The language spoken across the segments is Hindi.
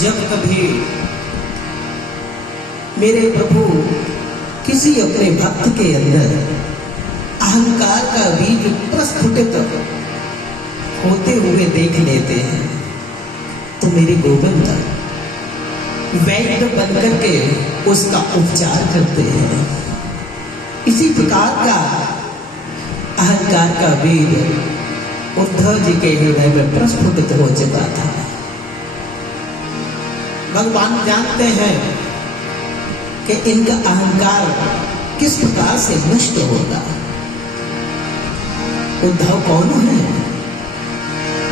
जब कभी मेरे प्रभु किसी अपने भक्त के अंदर अहंकार का बीज प्रस्फुटित होते हुए देख लेते हैं तो मेरे गोविंद वैद्य बनकर के उसका उपचार करते हैं। इसी प्रकार का अहंकार का बीज उद्धव जी के हृदय में प्रस्फुटित हो चुका था। भगवान जानते हैं कि इनका अहंकार किस प्रकार से नष्ट होगा। उद्धव कौन है?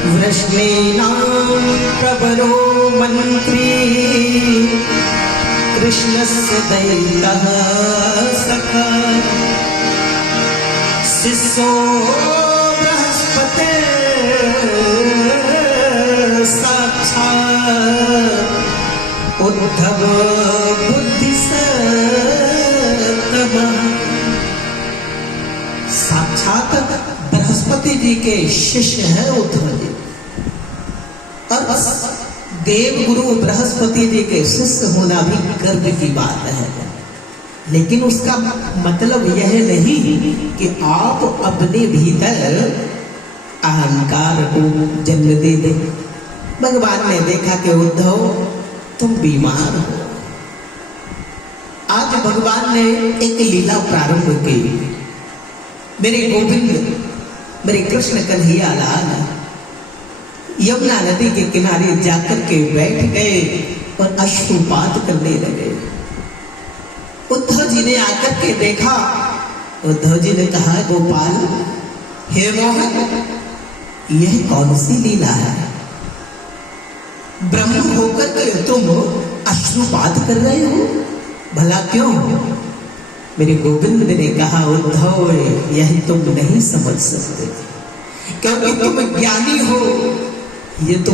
वृष्णेनां प्रबलो मंत्री कृष्णस्य दैत्यः सखा शिष्यो बृहस्पते साक्षात् उद्धव बुद्धि साक्षात बृहस्पति जी के शिष्य हैं उद्धव जी। और देव गुरु बृहस्पति जी के शिष्य होना भी गर्व की बात है, लेकिन उसका मतलब यह नहीं कि आप अपने भीतर अहंकार को जन्म दे दें। भगवान ने देखा कि उद्धव तुम बीमार हो। आज भगवान ने एक लीला प्रारंभ की। मेरे गोविंद मेरे कृष्ण कन्हैया लाल यमुना नदी के किनारे जाकर के बैठ गए और अश्रुपात करने लगे। उद्धव जी ने आकर के देखा। उद्धव जी ने कहा, गोपाल, हे मोहन, यह कौन सी लीला है? ब्रह्म होकर के तुम अश्रुपात कर रहे हो, भला क्यों? मेरे गोविंद ने कहा, उद्धव, यह तुम नहीं समझ सकते क्योंकि तुम ज्ञानी हो। ये तो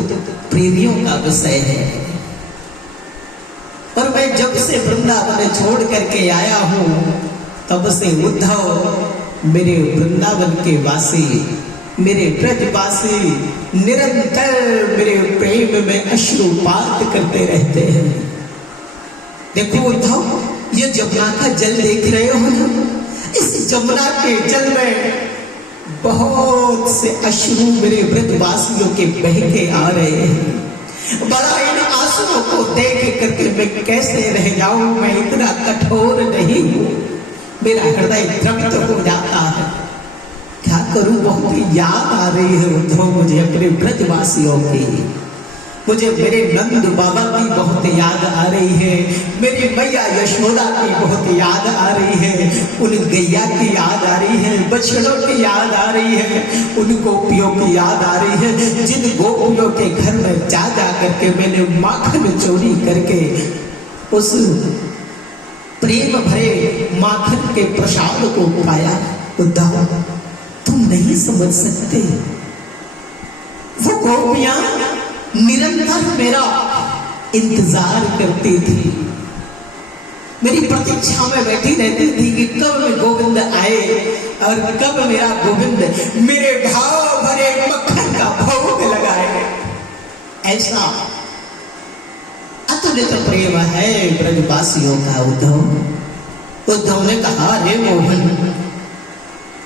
प्रेमियों का विषय है। और मैं जब से वृंदावन छोड़ करके आया हूं तब से उद्धव मेरे वृंदावन के वासी, मेरे ब्रजवासी निरंतर मेरे प्रेम में अश्रुपात करते रहते हैं। देखो उद्धव, ये जमुना का जल देख रहे हो ना, इस जमुना के जल में बहुत से अश्रु मेरे ब्रजवासियों के बह के आ रहे हैं। बड़ा इन आंसुओं को देख करके मैं कैसे रह जाऊं? मैं इतना कठोर नहीं हूं, मेरा हृदय द्रवित हो जाता है। क्या करूं? बहुत याद आ रही है उद्धव मुझे अपने ब्रजवासियों की। मुझे मेरे नंद बाबा की बहुत याद आ रही है, मेरी मैया यशोदा की बहुत याद आ रही है, उन गैया की याद आ रही है, बछड़ों की याद आ रही है, उन गोपियों की याद आ रही है जिन गोपियों के घर में जा करके मैंने माखन चोरी करके उस प्रेम भरे माखन के प्रसाद को पाया। उद्धव, तुम नहीं समझ सकते। वो गोपियां निरंतर मेरा इंतजार करती थी, मेरी प्रतीक्षा में बैठी रहती थी कि कब मैं गोविंद आए और कब मेरा गोविंद मेरे भाव भरे मक्खन का भोग लगाए। ऐसा अतुलित प्रेम है ब्रजवासियों का। उद्धव ने कहा, हे मोहन,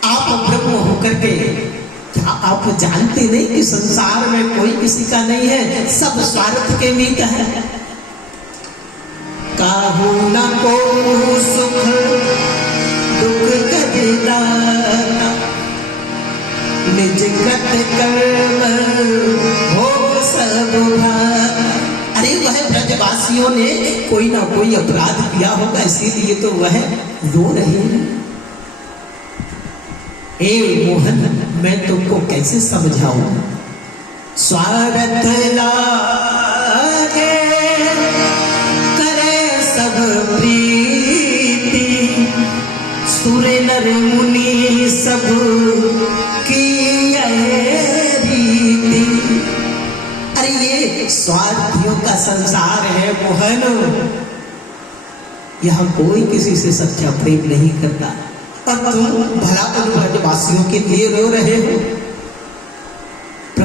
आप ब्रह्म होकर के क्या आप जानते नहीं कि संसार में कोई किसी का नहीं है, सब स्वार्थ के मीत है। काहू न को सुख दुख करेगा, निज कृत कर्म भोग सब भागा। अरे वह ब्रजवासियों ने कोई ना कोई अपराध किया होगा, इसीलिए तो वह रो रहे हैं। ए मोहन, मैं तुमको कैसे समझाऊं? स्वार्थ लागे करे सब प्रीति, सुर नर मुनि सब की रीति। अरे ये स्वार्थियों का संसार है मोहन, यहाँ कोई किसी से सच्चा प्रेम नहीं करता। और तुम भला ब्रजवासियों के लिए रो रहे हो।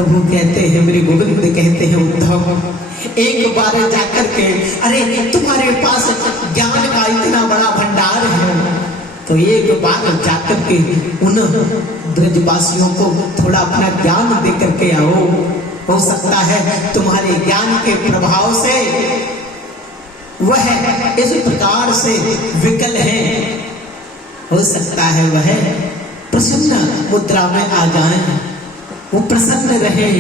प्रभु कहते हैं, मेरे गोविंद कहते हैं, उद्धव एक बार जाकर के, अरे तुम्हारे पास ज्ञान का इतना बड़ा भंडार है, तो एक बार जाकर के उन ब्रजवासियों को थोड़ा अपना ज्ञान दे करके आओ। हो सकता है तुम्हारे ज्ञान के प्रभाव से वह इस प्रकार से विकल है, हो सकता है वह प्रसन्न मुद्रा में आ जाए, वो प्रसन्न रहे।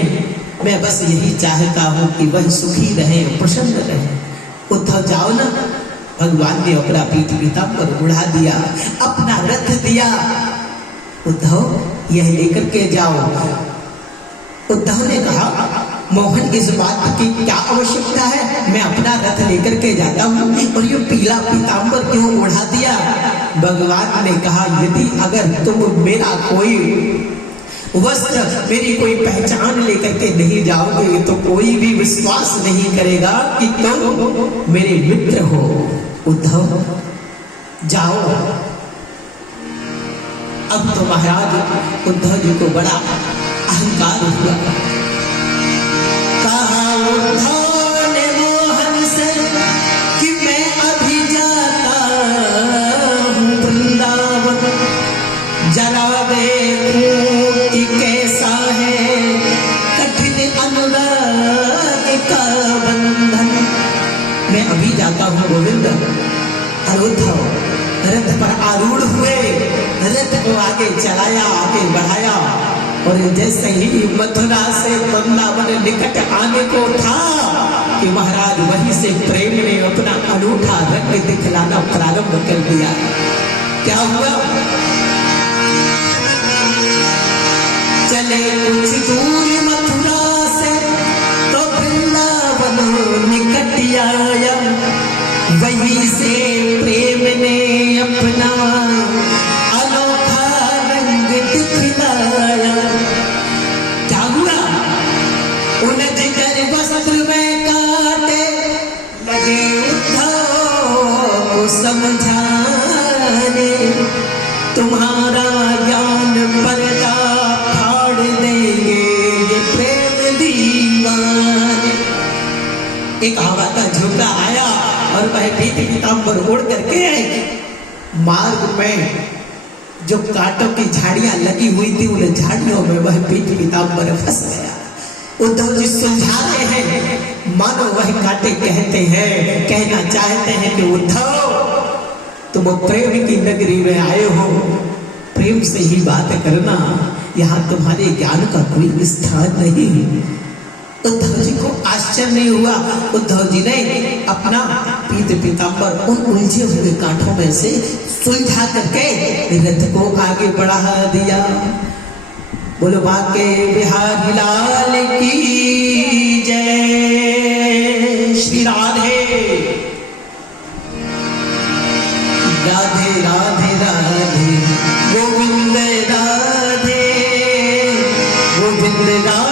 मैं बस यही चाहता हूं कि वह सुखी रहे, प्रसन्न रहे। उद्धव जाओ ना। भगवान ने अपना पीठ पीताम्बर उड़ा दिया, अपना रथ दिया, उद्धव यह लेकर के जाओ। उद्धव ने कहा, मोहन इस बात की क्या आवश्यकता है, मैं अपना रथ लेकर के जाता हूँ और ये पीला पीताम्बर क्यों उड़ा दिया। भगवान ने कहा, यदि अगर तुम मेरा कोई वस्त्र, मेरी कोई पहचान लेकर के नहीं जाओगे तो कोई भी विश्वास नहीं करेगा कि तुम मेरे मित्र हो। उद्धव जाओ। अब तो महाराज उद्धव जी को बड़ा अहंकार हुआ। कहा उद्धव ने मोहन से कि मैं अभी जाता हूँ वृंदावन, जरा देखूं कि कैसा है कठिन अनुराग का बंधन। मैं अभी जाता हूँ गोविंद। उद्धव रथ पर आरूढ़ हुए, रथ को आगे चलाया, आगे बढ़ाया, और जैसे ही मथुरा से वृंदावन निकट आने को था कि महाराज वहीं से प्रेम ने अपना अनूठा रंग दिखलाना प्रारंभ कर दिया। क्या हुआ? चले कुछ दूर मथुरा से तो वृंदावन निकट आया, वहीं से प्रेम ने अपना अनोखा रंग दिखलाया। क्या हुआ? उलझ कर वस्त्र में काटे लगे उद्धव को समझाने, तुम्हारा ज्ञान पर्दा फाड़ देंगे ये प्रेम दीवाने। एक हवा का झोंका आया और वह पीठ पीताम्बर ओढ़ करके मार्ग में जो कांटों की झाड़ियां लगी हुई थी, उन झाड़ियों में वह पीठ पीताम्बर फंस गया। उद्धव जी सुलझा रहे हैं, मानो वह कांटे कहते हैं, कहना चाहते हैं कि उद्धव तुम प्रेम की नगरी में आए हो, प्रेम से ही बात करना, यहाँ तुम्हारे ज्ञान का कोई स्थान नहीं। उद्धव जी को आश्चर्य नहीं हुआ। उद्धव जी ने अपना पीठ पीताम्बर उन उलझे हुए कांटों में से सुलझा करके रथ को आगे बढ़ा दिया। बोलो बाके बिहारी लाल की जय। श्री राधे राधे राधे राधे गोविंद राधे गोविंद राधे।